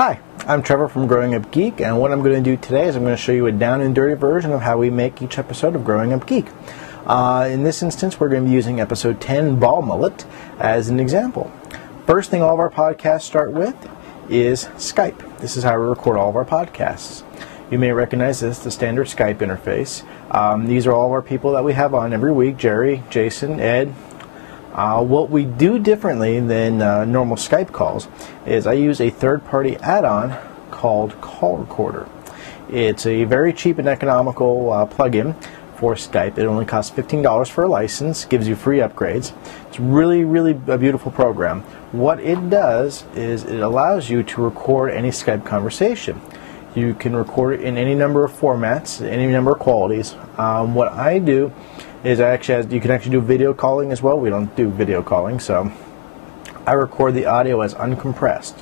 Hi, I'm Trevor from Growing Up Geek, and what I'm going to do today is I'm going to show you a down and dirty version of how we make each episode of Growing Up Geek. In this instance, we're going to be using episode 10, Ball Mullet, as an example. First thing all of our podcasts start with is Skype. This is how we record all of our podcasts. You may recognize this, the standard Skype interface. These are all of our people that we have on every week: Jerry, Jason, Ed. What we do differently than normal Skype calls is I use a third-party add-on called Call Recorder. It's a very cheap and economical plug-in for Skype. It only costs $15 for a license, gives you free upgrades. It's really a beautiful program. What it does is it allows you to record any Skype conversation. You can record it in any number of formats, any number of qualities. What I do is you can actually do video calling as well. We don't do video calling, so I record the audio as uncompressed.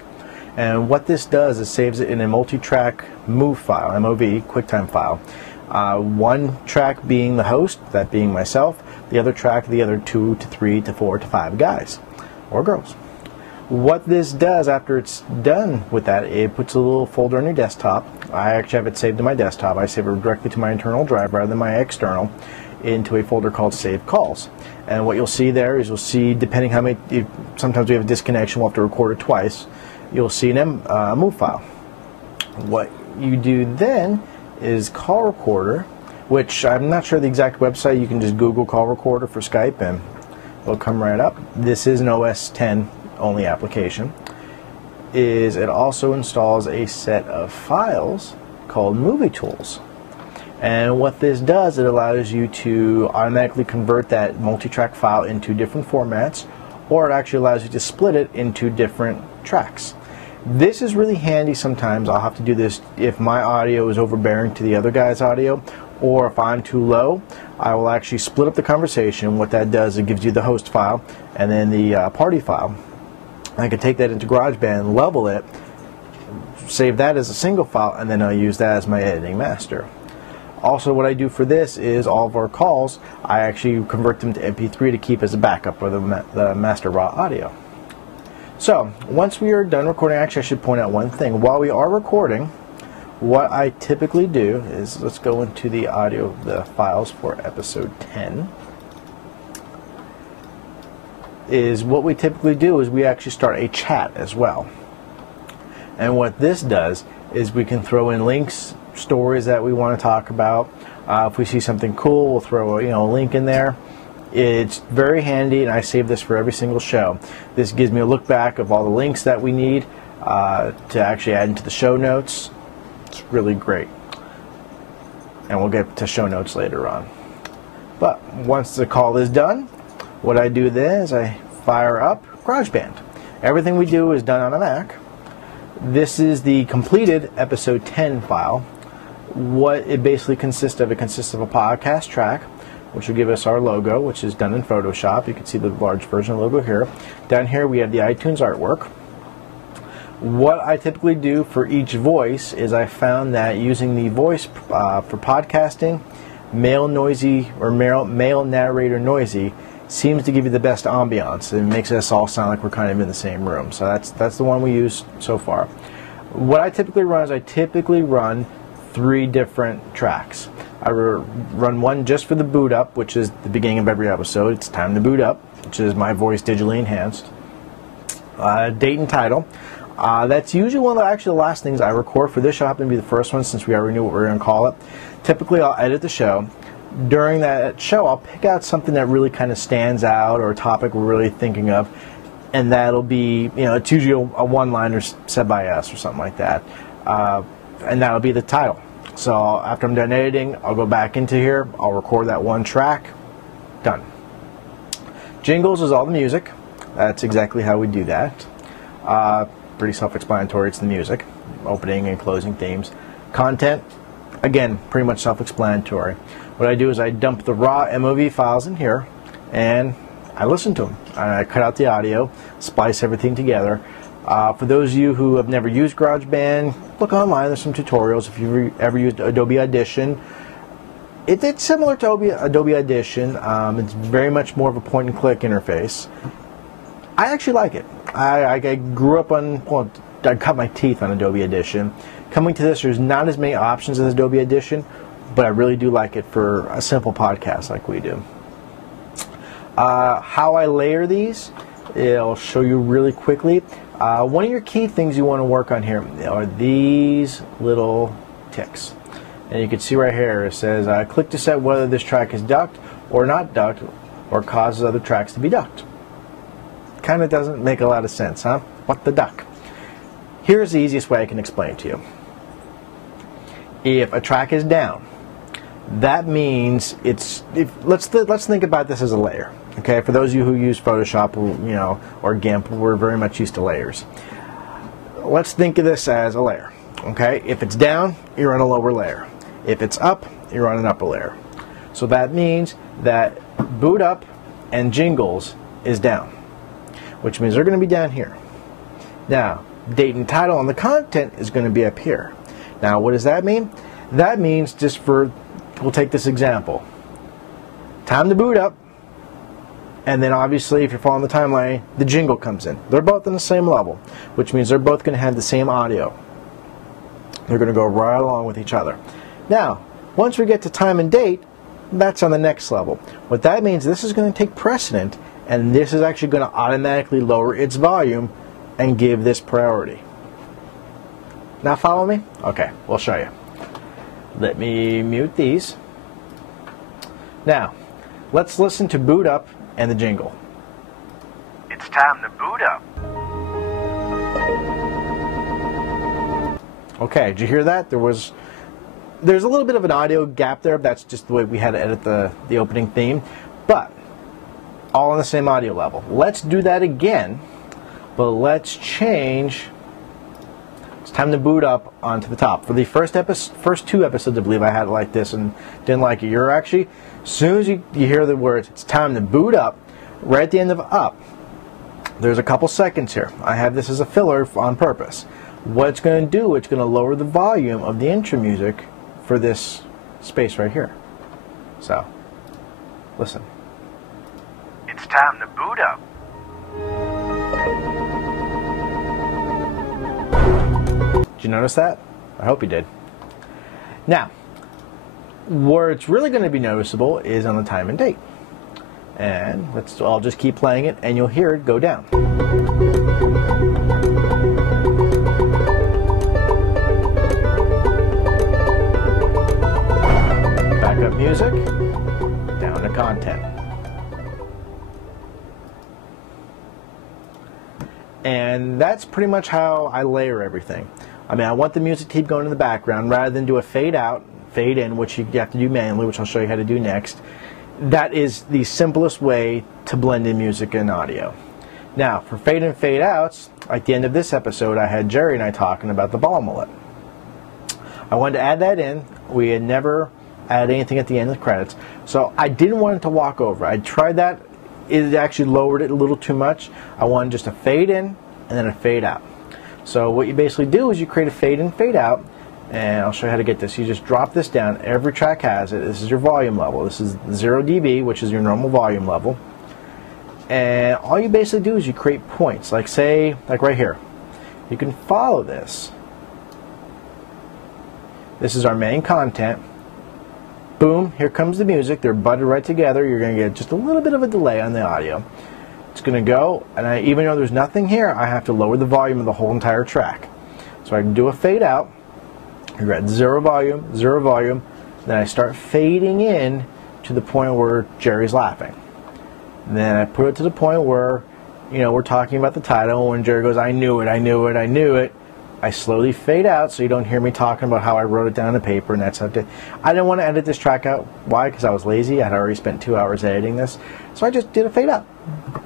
And what this does is saves it in a multi-track MOV file, M-O-V, QuickTime file. One track being the host, that being myself, the other track, the other 2 to 3 to 4 to 5 guys or girls. What this does after it's done with that, it puts a little folder on your desktop. I actually have it saved to my desktop. I save it directly to my internal drive rather than my external, into a folder called Save Calls. And what you'll see there is you'll see, depending how many, sometimes we have a disconnection, we'll have to record it twice. You'll see a MOV file. What you do then is Call Recorder, which I'm not sure the exact website. You can just Google Call Recorder for Skype and it'll come right up. This is an OS 10 only application. It also installs a set of files called Movie Tools. And what this does, it allows you to automatically convert that multi-track file into different formats, or it actually allows you to split it into different tracks. This is really handy sometimes. I'll have to do this if my audio is overbearing to the other guy's audio, or if I'm too low, I will actually split up the conversation. What that does, it gives you the host file and then the party file. I can take that into GarageBand, level it, save that as a single file, and then I'll use that as my editing master. Also, what I do for this is all of our calls, I actually convert them to MP3 to keep as a backup for the master raw audio. So, once we are done recording, actually I should point out one thing. While we are recording, what I typically do is, let's go into the files for episode 10. What we typically do is we actually start a chat as well. And what this does is we can throw in links, stories that we want to talk about. If we see something cool, we'll throw a link in there. It's very handy, and I save this for every single show. This gives me a look back of all the links that we need to actually add into the show notes. It's really great. And we'll get to show notes later on. But once the call is done, what I do then is I fire up GarageBand. Everything we do is done on a Mac. This is the completed episode 10 file. What it basically consists of a podcast track, which will give us our logo, which is done in Photoshop. You can see the large version logo here. Down here we have the iTunes artwork. What I typically do for each voice is I found that using the voice for podcasting, male narrator noisy, seems to give you the best ambiance. It makes us all sound like we're kind of in the same room. So that's the one we use so far. What I typically run is 3 different tracks. I run one just for the boot up, which is the beginning of every episode. It's time to boot up, which is my voice digitally enhanced. Date and title. That's usually one of the last things I record. For this show, happen to be the first one since we already knew what we were going to call it. Typically, I'll edit the show. During that show, I'll pick out something that really kind of stands out, or a topic we're really thinking of, and that'll be, it's usually a one-liner said by us or something like that, and that'll be the title. So after I'm done editing, I'll go back into here, I'll record that one track, done. Jingles is all the music. That's exactly how we do that. Pretty self-explanatory. It's the music, opening and closing themes. Content, again, pretty much self-explanatory. What I do is I dump the raw MOV files in here, and I listen to them. I cut out the audio, splice everything together. For those of you who have never used GarageBand, look online. There's some tutorials. If you've ever used Adobe Audition, it's similar to Adobe Audition. It's very much more of a point-and-click interface. I actually like it. I grew up on, well, cut my teeth on Adobe Audition. Coming to this, there's not as many options as Adobe Audition, but I really do like it for a simple podcast like we do. How I layer these, I'll show you really quickly. One of your key things you want to work on here are these little ticks. And you can see right here it says, click to set whether this track is ducked or not ducked or causes other tracks to be ducked. Kind of doesn't make a lot of sense, huh? What the duck? Here's the easiest way I can explain it to you. If a track is down, that means let's think about this as a layer. Okay, for those of you who use Photoshop, or GIMP, we're very much used to layers. Let's think of this as a layer. Okay, if it's down, you're on a lower layer. If it's up, you're on an upper layer. So that means that boot up and jingles is down, which means they're going to be down here. Now, date and title on the content is going to be up here. Now, what does that mean? That means, we'll take this example. Time to boot up, and then obviously if you're following the timeline, the jingle comes in. They're both on the same level, which means they're both going to have the same audio. They're going to go right along with each other. Now, once we get to time and date, that's on the next level. What that means, this is going to take precedent, and this is actually going to automatically lower its volume and give this priority. Now follow me? Okay, we'll show you. Let me mute these. Now, let's listen to boot up and the jingle. It's time to boot up. Okay, did you hear that? There's a little bit of an audio gap there. That's just the way we had to edit the opening theme. But all on the same audio level. Let's do that again, but let's change. It's time to boot up onto the top. For the first two episodes, I believe I had it like this and didn't like it. You're actually, as soon as you hear the words, it's time to boot up, right at the end of up, there's a couple seconds here. I have this as a filler on purpose. What it's going to do, it's going to lower the volume of the intro music for this space right here. So, listen. It's time to boot up. Did you notice that? I hope you did. Now, where it's really going to be noticeable is on the time and date. And I'll just keep playing it and you'll hear it go down. Backup music, down to content. And that's pretty much how I layer everything. I mean, I want the music to keep going in the background rather than do a fade out, fade in, which you have to do manually, which I'll show you how to do next. That is the simplest way to blend in music and audio. Now, for fade in, fade outs, at the end of this episode, I had Jerry and I talking about the ball mullet. I wanted to add that in. We had never added anything at the end of the credits, so I didn't want it to walk over. I tried that. It actually lowered it a little too much. I wanted just a fade in and then a fade out. So what you basically do is you create a fade in, fade out, and I'll show you how to get this. You just drop this down. Every track has it. This is your volume level. This is 0 dB, which is your normal volume level. And all you basically do is you create points, like right here. You can follow this. This is our main content. Boom, here comes the music. They're butted right together. You're going to get just a little bit of a delay on the audio. It's going to go, and even though there's nothing here, I have to lower the volume of the whole entire track. So I can do a fade out. You're at 0 volume, then I start fading in to the point where Jerry's laughing. And then I put it to the point where, we're talking about the title, when Jerry goes, I knew it, I knew it, I knew it. I slowly fade out so you don't hear me talking about how I wrote it down on paper, and that's how I didn't want to edit this track out. Why? Because I was lazy. I had already spent 2 hours editing this. So I just did a fade out.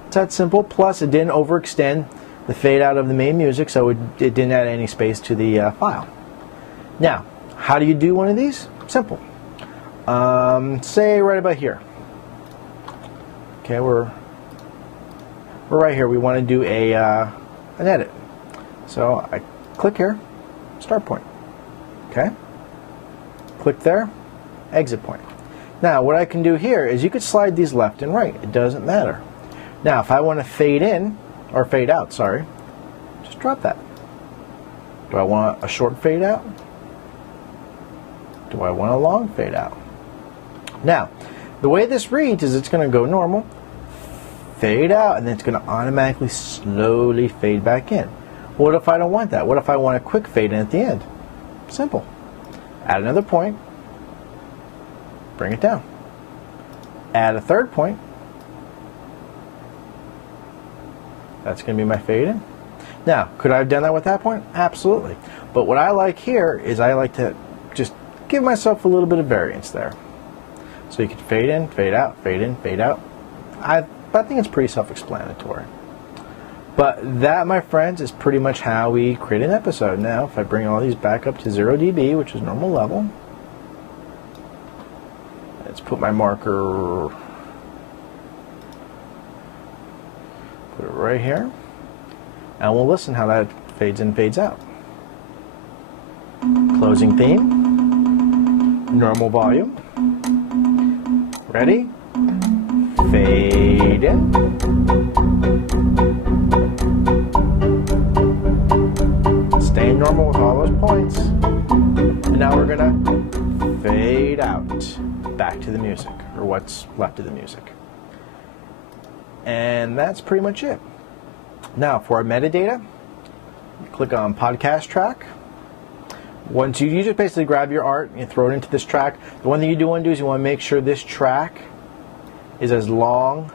It's that simple. Plus, it didn't overextend the fade out of the main music, so it didn't add any space to the file. Now, how do you do one of these? Simple. Say right about here. Okay, we're right here. We want to do an edit. So I click here, start point. Okay? Click there, exit point. Now, what I can do here is you could slide these left and right. It doesn't matter. Now, if I want to fade in, or fade out, sorry, just drop that. Do I want a short fade out? Do I want a long fade out? Now, the way this reads is it's going to go normal, fade out, and then it's going to automatically slowly fade back in. What if I don't want that? What if I want a quick fade in at the end? Simple. Add another point, bring it down. Add a third point. That's going to be my fade in. Now, could I have done that with that point? Absolutely. But what I like here is I like to just give myself a little bit of variance there. So you can fade in, fade out, fade in, fade out. I think it's pretty self-explanatory. But that, my friends, is pretty much how we create an episode. Now, if I bring all these back up to 0 dB, which is normal level, let's put my marker, put it right here, and we'll listen how that fades in, fades out. Closing theme, normal volume, ready, fade in, stay normal with all those points, and now we're gonna fade out back to the music, or what's left of the music. And that's pretty much it. Now for our metadata, click on podcast track. Once you just basically grab your art and throw it into this track. The one thing you do want to do is you want to make sure this track is as long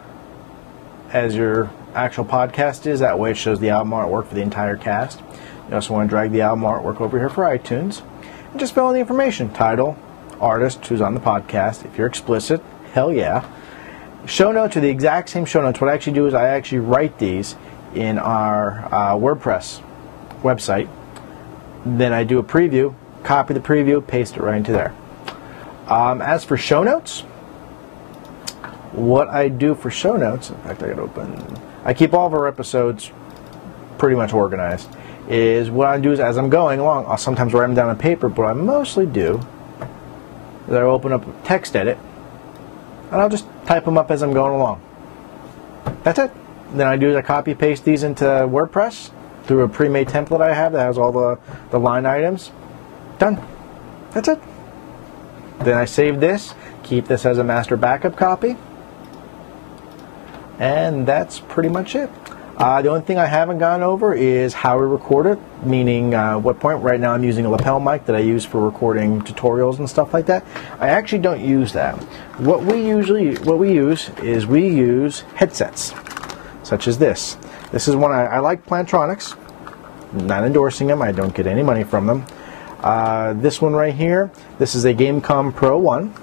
as your actual podcast is. That way it shows the album artwork for the entire cast. You also want to drag the album artwork over here for iTunes. And just fill in the information. Title, artist, who's on the podcast. If you're explicit, hell yeah. Show notes are the exact same show notes. What I actually do is I actually write these in our WordPress website. Then I do a preview, copy the preview, paste it right into there. As for show notes, what I do for show notes, in fact I got to open, I keep all of our episodes pretty much organized, is what I do is as I'm going along, I'll sometimes write them down on paper, but what I mostly do is I open up a text edit, and I'll just type them up as I'm going along. That's it. Then I do is I copy paste these into WordPress through a pre-made template I have that has all the line items. Done. That's it. Then I save this, keep this as a master backup copy, and that's pretty much it. The only thing I haven't gone over is how we record it, meaning what point. Right now I'm using a lapel mic that I use for recording tutorials and stuff like that. I actually don't use that. What we use is we use headsets, such as this. This is one I like Plantronics. Not endorsing them. I don't get any money from them. This one right here, this is a Gamecom Pro 1.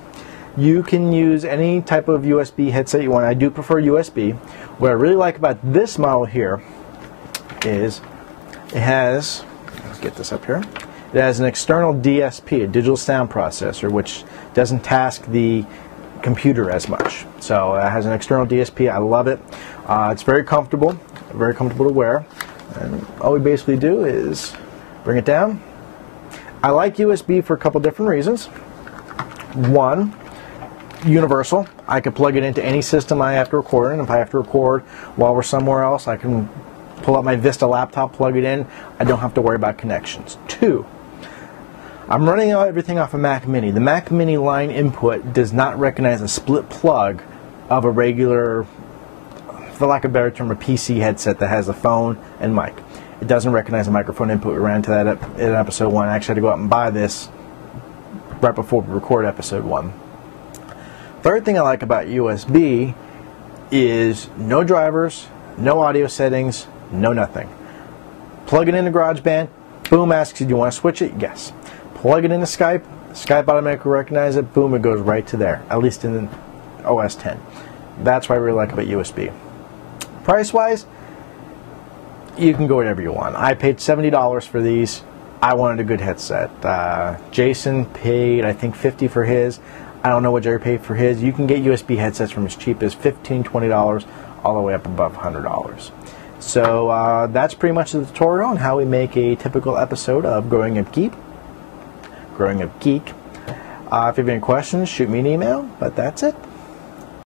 You can use any type of USB headset you want. I do prefer USB. What I really like about this model here is it has, let's get this up here, it has an external DSP, a digital sound processor, which doesn't task the computer as much. So it has an external DSP. I love it. It's very comfortable to wear. And all we basically do is bring it down. I like USB for a couple different reasons. One, universal. I can plug it into any system I have to record in. If I have to record while we're somewhere else, I can pull out my Vista laptop, plug it in. I don't have to worry about connections. Two, I'm running everything off a Mac Mini. The Mac Mini line input does not recognize a split plug of a regular, for lack of a better term, a PC headset that has a phone and mic. It doesn't recognize a microphone input. We ran into that in episode 1. I actually had to go out and buy this right before we record episode 1. Third thing I like about USB is no drivers, no audio settings, no nothing. Plug it into GarageBand, boom, asks you, do you want to switch it? Yes. Plug it into Skype, Skype automatically recognizes it, boom, it goes right to there, at least in OS 10. That's what I really like about USB. Price-wise, you can go whatever you want. I paid $70 for these. I wanted a good headset. Jason paid, I think, $50 for his. I don't know what Jerry paid for his. You can get USB headsets from as cheap as $15, $20, all the way up above $100. So that's pretty much the tutorial on how we make a typical episode of Growing Up Geek. If you have any questions, shoot me an email, but that's it.